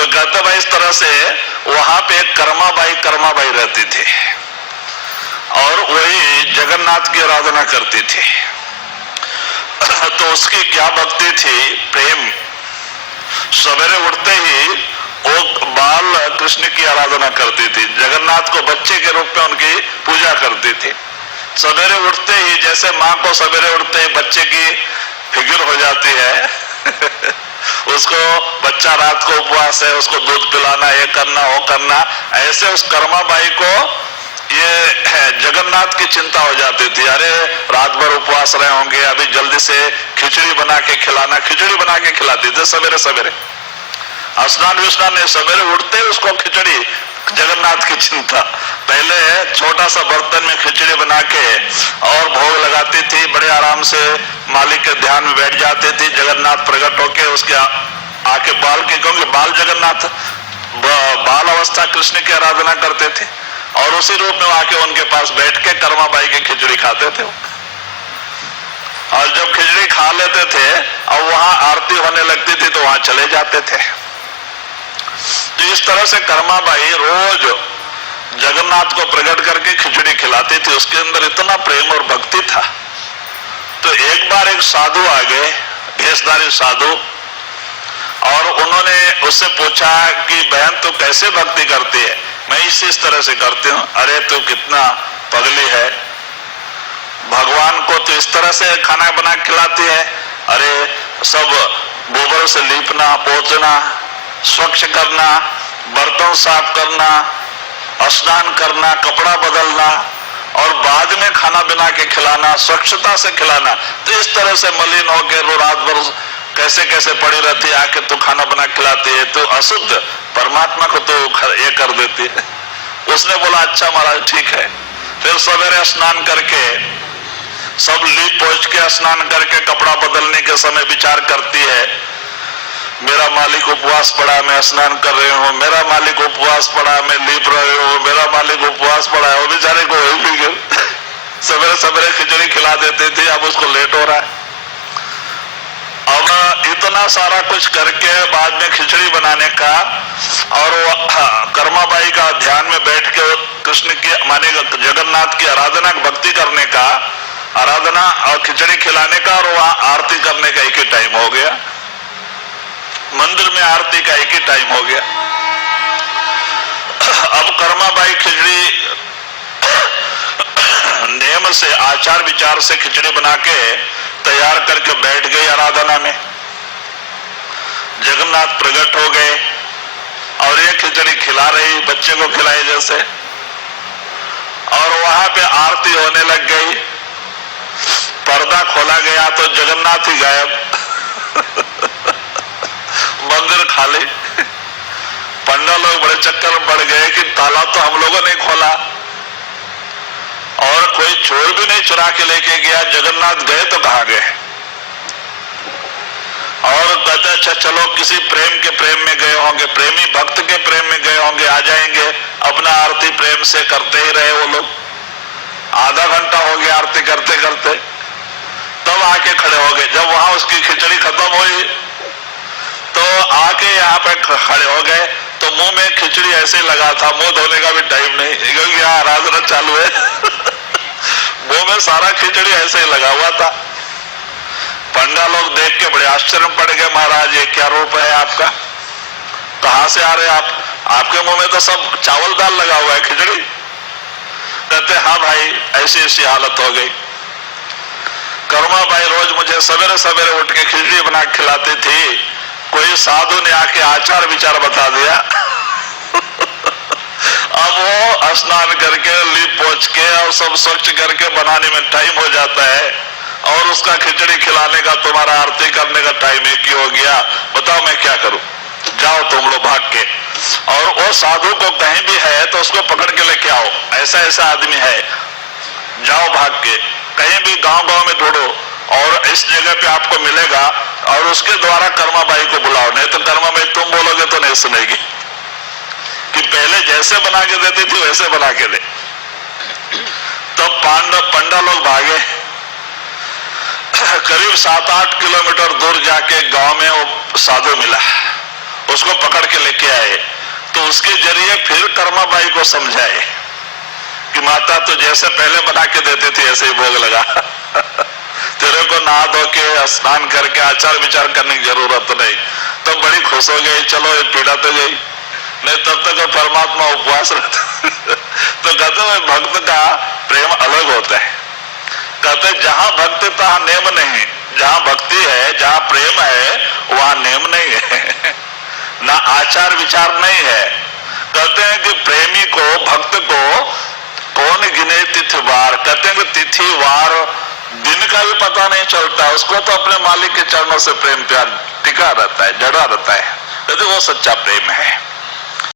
तो कहते भाई इस तरह से वहां पे एक कर्माबाई रहती थी और वही जगन्नाथ की आराधना करती थी। तो उसकी क्या भक्ति थी, प्रेम। सवेरे उठते ही वो बाल कृष्ण की आराधना करती थी, जगन्नाथ को बच्चे के रूप में उनकी पूजा करती थी। सवेरे उठते ही जैसे माँ को सवेरे उठते ही बच्चे की फिक्र हो जाती है उसको बच्चा रात को उपवास है, उसको दूध पिलाना, ये करना वो करना, ऐसे उस कर्माबाई को ये जगन्नाथ की चिंता हो जाती थी। अरे रात भर उपवास रहे होंगे, अभी जल्दी से खिचड़ी बना के खिलाना। खिचड़ी बना के खिलाती थी सवेरे सवेरे, स्नान विस्नान नहीं, सवेरे उठते उसको खिचड़ी, जगन्नाथ की चिंता। पहले छोटा सा बर्तन में खिचड़ी बना के और भोग लगाती थी, बड़े आराम से मालिक के ध्यान में बैठ जाती थी। जगन्नाथ प्रकट होके उसके आके बाल के, क्योंकि बाल जगन्नाथ बाल अवस्था कृष्ण की आराधना करते थे और उसी रूप में आके उनके पास बैठ के कर्माबाई की खिचड़ी खाते थे। और जब खिचड़ी खा लेते थे और वहां आरती होने लगती थी तो वहां चले जाते थे। तो इस तरह से कर्माबाई रोज जगन्नाथ को प्रकट करके खिचड़ी खिलाती थी। उसके अंदर इतना प्रेम और भक्ति था। तो एक बार एक साधु आ गए, भेषधारी साधु, और उन्होंने उससे पूछा कि बहन तू कैसे भक्ति करती है? मैं इस तरह से करती हूँ। अरे तू कितना पगली है, भगवान को तो इस तरह से खाना बना खिलाती है। अरे सब गोबर से लीपना, पोंछना, स्वच्छ करना, बर्तन साफ करना, स्नान करना, कपड़ा बदलना और बाद में खाना बना के खिलाना, स्वच्छता से खिलाना। तो इस तरह से मलिन होकर वो रात भर कैसे कैसे पड़ी रहती है, आके तो खाना बना खिलाती है, तो अशुद्ध परमात्मा को तो ये कर देती है। उसने बोला अच्छा महाराज ठीक है। फिर सवेरे स्नान करके, सब लीप पोंछ के स्नान करके कपड़ा बदलने के समय विचार करती है, मेरा मालिक उपवास पड़ा, मैं स्नान कर रही हूँ, मेरा मालिक उपवास पड़ा, मैं लीप रही हूँ, मेरा मालिक उपवास पड़ा है। वो बेचारे को वही फिक्र, सवेरे सवेरे खिचड़ी खिला देते थे, अब उसको लेट हो रहा है। अब इतना सारा कुछ करके बाद में खिचड़ी बनाने का और कर्माबाई का ध्यान में बैठ के कृष्ण की माने जगन्नाथ की आराधना भक्ति करने का, आराधना और खिचड़ी खिलाने का और वहां आरती करने का एक ही टाइम हो गया। मंदिर में आरती का एक ही टाइम हो गया। अब कर्माबाई खिचड़ी नियम से, आचार विचार से खिचड़ी बना के तैयार करके बैठ गई आराधना में। जगन्नाथ प्रकट हो गए और ये खिचड़ी खिला रही, बच्चे को खिलाई जैसे, और वहां पे आरती होने लग गई। पर्दा खोला गया तो जगन्नाथ ही गायब मंदिर खाली। पंडा लोग बड़े चक्कर में पड़ गए कि ताला तो हम लोगों ने खोला और कोई चोर भी नहीं चुरा के लेके गया, जगन्नाथ गए तो कहां गए? और कहते अच्छा चलो किसी प्रेम के प्रेम में गए होंगे, प्रेमी भक्त के प्रेम में गए होंगे, आ जाएंगे। अपना आरती प्रेम से करते ही रहे वो लोग। आधा घंटा हो गया आरती करते करते, तब आके खड़े हो गए। जब वहां उसकी खिचड़ी खत्म हुई तो आके यहाँ पे खड़े हो गए, तो मुंह में खिचड़ी ऐसे लगा था, मुंह धोने का भी टाइम नहीं, क्योंकि यहाँ आराधना चालू है मुंह में सारा खिचड़ी ऐसे ही लगा हुआ था। पंडा लोग देख के बड़े आश्चर्य में पड़ गए, महाराज ये क्या रूप है आपका, कहां से आ रहे आप? आपके मुंह में तो सब चावल दाल लगा हुआ है, खिचड़ी। कहते हाँ भाई ऐसी ऐसी हालत हो गई। कर्माबाई रोज मुझे सवेरे सवेरे उठ के खिचड़ी बना के खिलाती थी, कोई साधु ने आके आचार विचार बता दिया अब वो स्नान करके लीप पोंछ के और सब स्वच्छ करके बनाने में टाइम हो जाता है और उसका खिचड़ी खिलाने का, तुम्हारा आरती करने का टाइम एक ही हो गया। बताओ मैं क्या करूं? जाओ तुम लोग भाग के, और वो साधु को कहीं भी है तो उसको पकड़ के लेके आओ, ऐसा ऐसा आदमी है, जाओ भाग के कहीं भी गांव गांव में ढूंढो और इस जगह पे आपको मिलेगा, और उसके द्वारा कर्माबाई को बुलाओ। नहीं तो कर्माबाई तुम बोलोगे तो नहीं सुनेगी, कि पहले जैसे बना के देती थी वैसे बना के दे। तब पंडा लोग भागे। करीब 7-8 किलोमीटर दूर जाके गांव में वो साधु मिला। उसको पकड़ के लेके आए, तो उसके जरिए फिर कर्माबाई को समझाए कि माता तो जैसे पहले बना के देते थे ऐसे ही भोग लगा, तेरे को नहा धो के स्नान करके आचार विचार करने की जरूरत नहीं। तो बड़ी खुश हो गई, चलो ये पीड़ा तो गई, नहीं तब तक परमात्मा उपवास रहता। तो कहते हैं भक्त का प्रेम अलग होता है। कहते जहां भक्ति तहां नेम नहीं, जहां भक्ति है जहां प्रेम है वहां नेम नहीं है, ना आचार विचार नहीं है। कहते हैं कि प्रेमी को भक्त को कौन गिने तिथिवार, कहते हैं कि तिथिवार दिन का भी पता नहीं चलता, उसको तो अपने मालिक के चरणों से प्रेम प्यार टिका रहता है, जड़ा रहता है। कहते वो सच्चा प्रेम है।